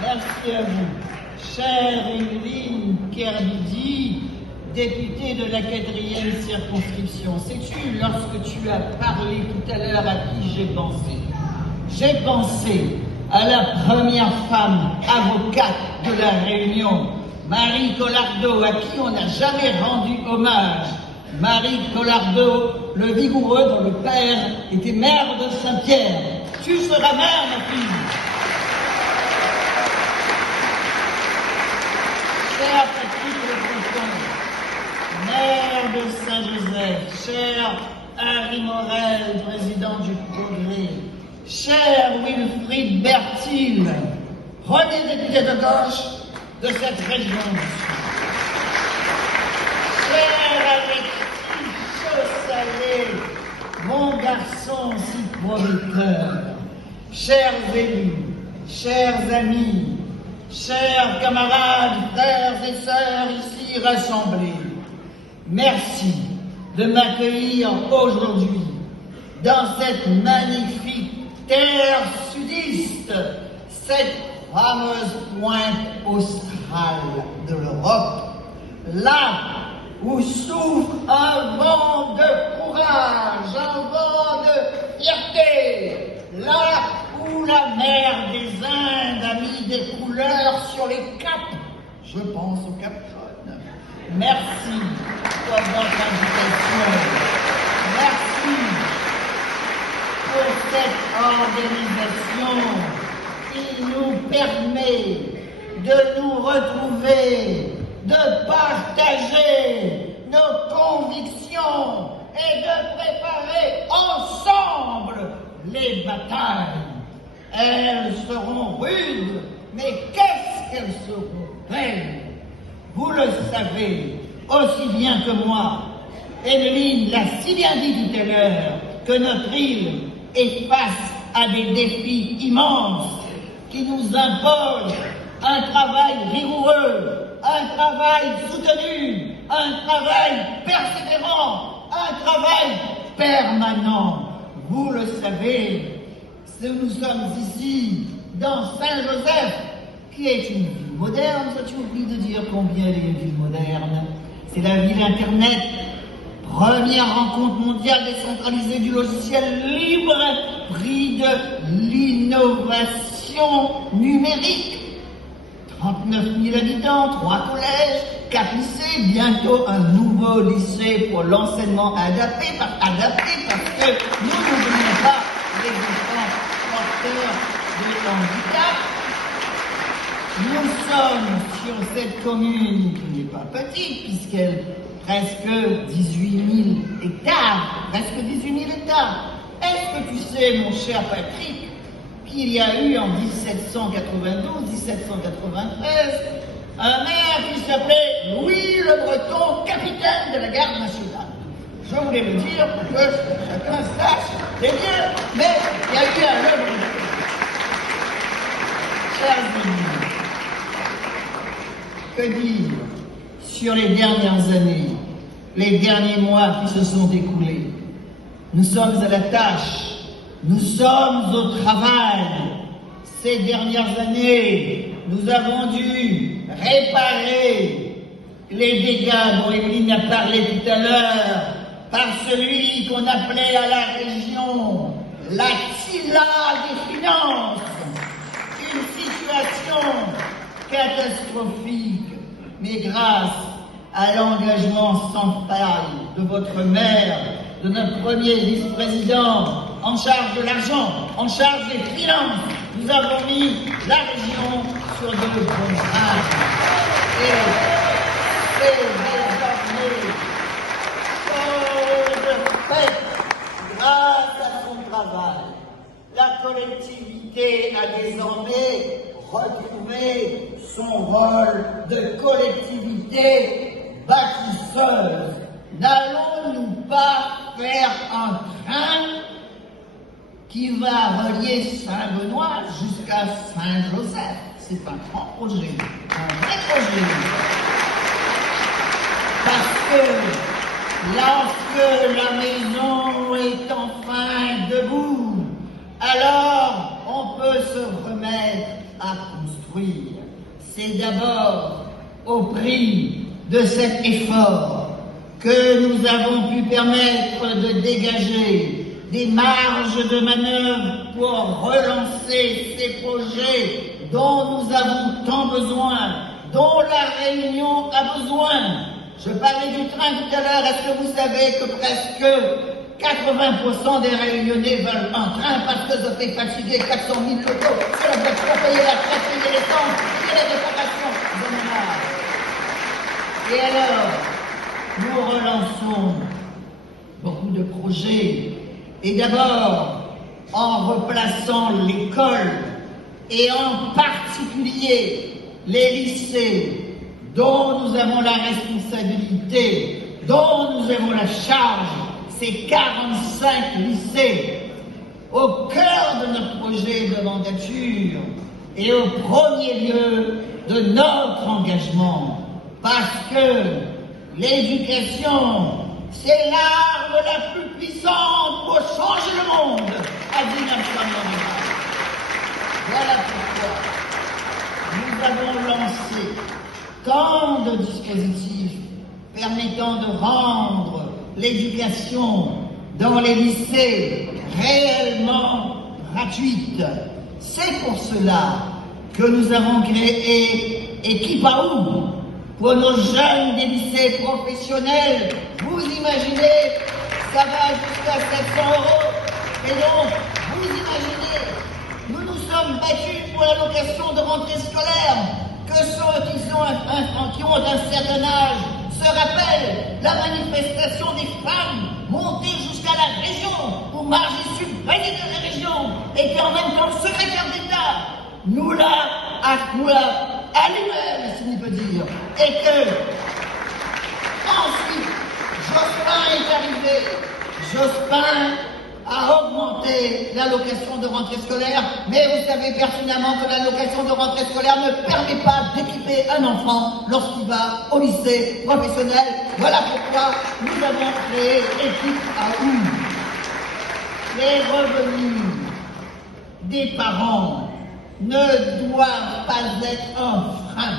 Merci à vous, chère Evelyne Kerbidi, députée de la 4e circonscription. Sais-tu, lorsque tu as parlé tout à l'heure, à qui j'ai pensé? J'ai pensé à la première femme avocate de la Réunion, Marie Collardot, à qui on n'a jamais rendu hommage. Marie Collardot, le vigoureux dont le père était maire de Saint-Pierre. Tu seras mère, ma fille. Cher Patrick Le Breton, maire de Saint-Joseph, cher Harry Morel, président du Progrès, cher Wilfried Bertil, premier député de gauche de cette région. Cher Alexis Chaussalet, mon garçon si prometteur, chers élus, chers amis, chers camarades, frères et sœurs ici rassemblés, merci de m'accueillir aujourd'hui dans cette magnifique terre sudiste, cette fameuse pointe australe de l'Europe, là où souffle un vent de courage, un vent de fierté, là où la mer des Indes a mis des couleurs sur les caps. Je pense au Cap Jaune. Merci pour votre invitation. Merci pour cette organisation qui nous permet de nous retrouver, de partager nos convictions et de préparer ensemble les batailles. Elles seront rudes, mais qu'est-ce qu'elles seront belles? Vous le savez aussi bien que moi. Evelyne l'a si bien dit tout à l'heure, que notre île est face à des défis immenses qui nous imposent un travail rigoureux, un travail soutenu, un travail persévérant, un travail permanent. Vous le savez, nous sommes ici dans Saint-Joseph, qui est une ville moderne. Tu oublies de dire combien elle est une ville moderne. C'est la ville Internet, première rencontre mondiale décentralisée du logiciel libre, prix de l'innovation numérique. 39 000 habitants, 3 collèges, 4 lycées, bientôt un nouveau lycée pour l'enseignement adapté parce que nous n'oublions pas les enfants porteurs de handicap. Nous sommes sur cette commune qui n'est pas petite, puisqu'elle presque 18 000 hectares. Presque 18 000 hectares. Est-ce que tu sais, mon cher Patrick, qu'il y a eu en 1792-1793 un maire qui s'appelait Louis Le Breton, capitaine de la garde nationale? Je voulais le dire pour que chacun sache, c'est bien, mais il y a eu un Le Breton. Chers amis, que dire sur les dernières années, les derniers mois qui se sont écoulés? Nous sommes à la tâche, nous sommes au travail. Ces dernières années, nous avons dû réparer les dégâts dont Evelyne a parlé tout à l'heure par celui qu'on appelait à la région la Tila des finances. Une situation catastrophique, mais grâce à l'engagement sans faille de votre maire, de notre premier vice-président en charge de l'argent, en charge des finances, nous avons mis la région sur de bons rails. Et c'est désormais chose faite. Grâce à son travail, la collectivité a désormais retrouvé son rôle de collectivité bâtisseuse. N'allons-nous pas faire un train qui va relier Saint-Benoît jusqu'à Saint-Joseph? C'est un grand projet, un vrai projet. Parce lorsque la maison est enfin debout, alors on peut se remettre à construire. C'est d'abord au prix de cet effort que nous avons pu permettre de dégager des marges de manœuvre pour relancer ces projets dont nous avons tant besoin, dont la Réunion a besoin. Je parlais du train tout à l'heure. Est-ce que vous savez que presque 80% des Réunionnais veulent un train parce que ça fait fatiguer 400 000 locaux? C'est la voiture, payer la traite, payer l'essence, payer les réparations. J'en ai marre. Et alors, nous relançons beaucoup de projets. Et d'abord, en replaçant l'école et en particulier les lycées dont nous avons la responsabilité, dont nous avons la charge, ces 45 lycées, au cœur de notre projet de mandature et au premier lieu de notre engagement, parce que l'éducation, c'est l'arme la plus puissante pour changer le monde, a dit Nelson Mandela. Voilà pourquoi nous avons lancé tant de dispositifs permettant de rendre l'éducation dans les lycées réellement gratuite. C'est pour cela que nous avons créé Equipaou pour nos jeunes des lycées professionnels. Vous imaginez, ça va jusqu'à 700 €. Et donc, vous imaginez, nous nous sommes battus pour l'allocation de rentrée scolaire, que ceux qui ont un certain âge se rappellent la manifestation des femmes montées jusqu'à la région pour marcher sur le président de la région et qui en même temps secrétaire d'État nous l'a allumé, si on peut dire. Et que ensuite, Jospin est arrivé. Jospin a augmenté l'allocation de rentrée scolaire, mais vous savez pertinemment que l'allocation de rentrée scolaire ne permet pas d'équiper un enfant lorsqu'il va au lycée professionnel. Voilà pourquoi nous avons créé Equipaou. Les revenus des parents ne doivent pas être un frein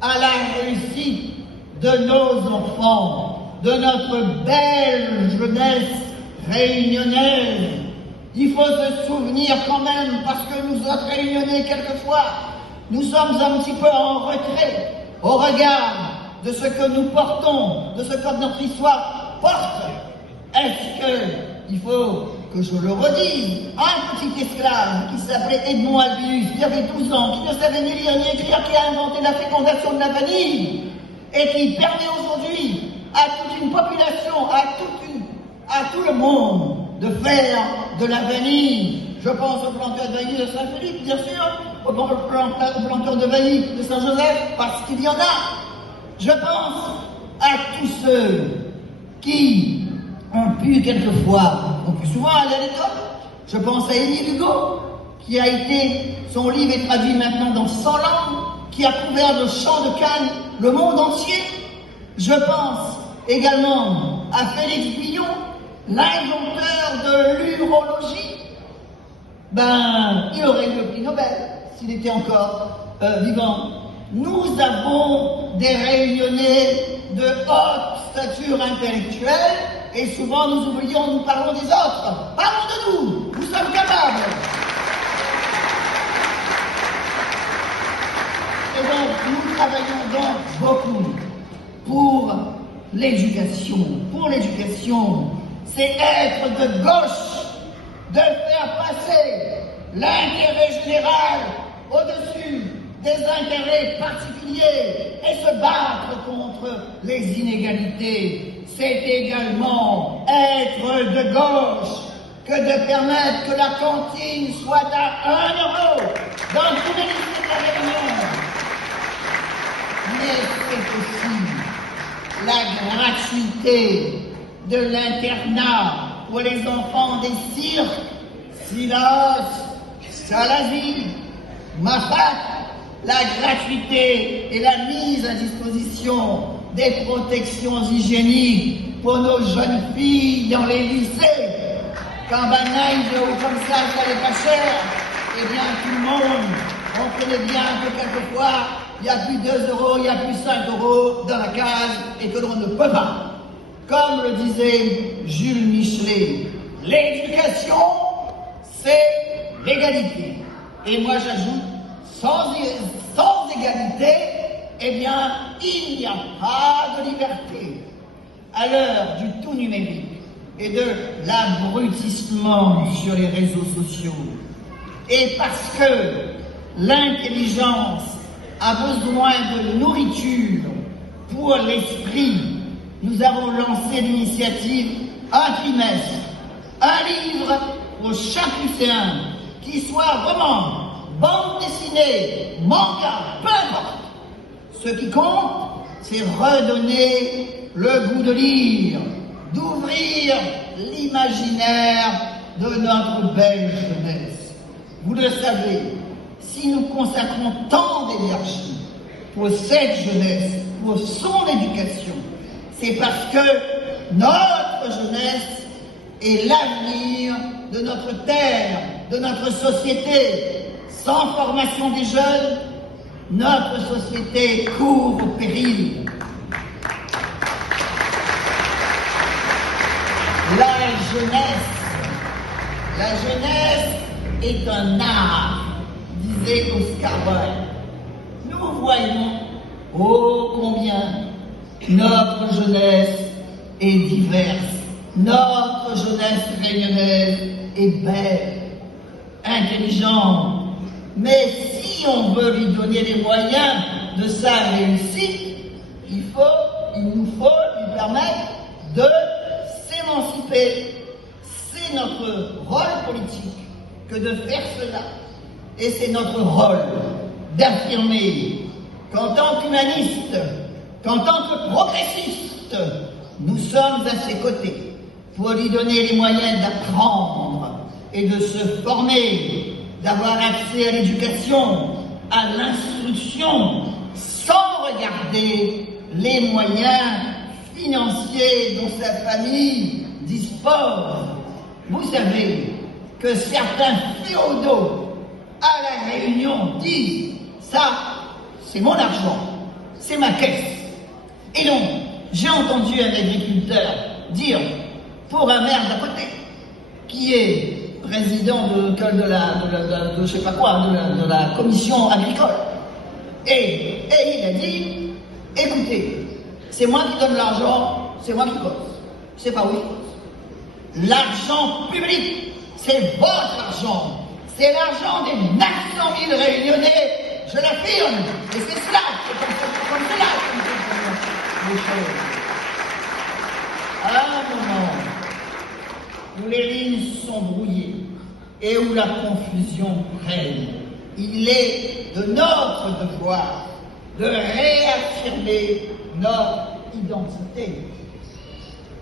à la réussite de nos enfants, de notre belle jeunesse réunionnaise. Il faut se souvenir quand même, parce que nous autres Réunionnais, quelquefois, nous sommes un petit peu en retrait au regard de ce que nous portons, de ce que notre histoire porte. Est-ce qu'il faut que je le redise, un petit esclave qui s'appelait Edmond Albus, qui avait 12 ans, qui ne savait ni lire ni écrire, qui a inventé la fécondation de la vanille, et qui permet aujourd'hui à toute une population, à tout le monde, de faire de la vanille. Je pense au planteur de vanille de Saint-Philippe, bien sûr, au planteur de vanille de Saint-Joseph, parce qu'il y en a. Je pense à tous ceux qui ont pu quelquefois, ont pu souvent aller à l'école. Je pense à Émile Hugo, qui a été, son livre est traduit maintenant dans 100 langues, qui a couvert de champs de canne le monde entier. Je pense également à Félix Billon, l'inventeur de l'urologie. Il aurait eu le prix Nobel s'il était encore vivant. Nous avons des Réunionnais de haute stature intellectuelle et souvent nous oublions, nous parlons des autres. Parlons de nous, nous sommes capables. Et donc nous travaillons donc beaucoup pour l'éducation. Pour l'éducation, c'est être de gauche, de faire passer l'intérêt général au-dessus des intérêts particuliers et se battre contre les inégalités. C'est également être de gauche que de permettre que la cantine soit à 1 € dans tous les lycées de la Réunion. Mais c'est aussi la gratuité de l'internat pour les enfants des cirques, Silas, Salazie, Mafat, la gratuité et la mise à disposition des protections hygiéniques pour nos jeunes filles dans les lycées. Quand Banaï ou comme ça n'est pas cher, eh bien tout le monde, on connaît bien que quelquefois, il n'y a plus 2 euros, il n'y a plus 5 euros dans la case et que l'on ne peut pas. Comme le disait Jules Michelet, l'éducation, c'est l'égalité. Et moi j'ajoute, sans égalité, eh bien, il n'y a pas de liberté. À l'heure du tout numérique et de l'abrutissement sur les réseaux sociaux, et parce que l'intelligence a besoin de nourriture pour l'esprit, nous avons lancé l'initiative Un trimestre, un livre pour chaque lycéen, qui soit roman, bande dessinée, manga, peu importe. Ce qui compte, c'est redonner le goût de lire, d'ouvrir l'imaginaire de notre belle jeunesse. Vous le savez, si nous consacrons tant d'énergie pour cette jeunesse, pour son éducation, c'est parce que notre jeunesse est l'avenir de notre terre, de notre société. Sans formation des jeunes, notre société court au péril. La jeunesse est un art, disait Oscar Wilde. Nous voyons, ô combien notre jeunesse est diverse, notre jeunesse réunionnaise est belle, intelligente, mais si on veut lui donner les moyens de sa réussite, il nous faut lui permettre de s'émanciper. C'est notre rôle politique que de faire cela. Et c'est notre rôle d'affirmer qu'en tant qu'humaniste, qu'en tant que progressiste, nous sommes à ses côtés pour lui donner les moyens d'apprendre et de se former, d'avoir accès à l'éducation, à l'instruction, sans regarder les moyens financiers dont sa famille dispose. Vous savez que certains féodaux à la Réunion disent « ça, c'est mon argent, c'est ma caisse ». Et donc, j'ai entendu un agriculteur dire, pour un maire d'à côté, qui est président de je sais pas quoi, de la commission agricole, et il a dit, écoutez, c'est moi qui donne l'argent, c'est moi qui cause, c'est pas oui. L'argent public, c'est votre argent, c'est l'argent des 900 000 Réunionnais, je l'affirme, et c'est cela, c'est comme cela que nous faisons les choses. À un moment où les lignes sont brouillées et où la confusion règne, il est de notre devoir de réaffirmer notre identité.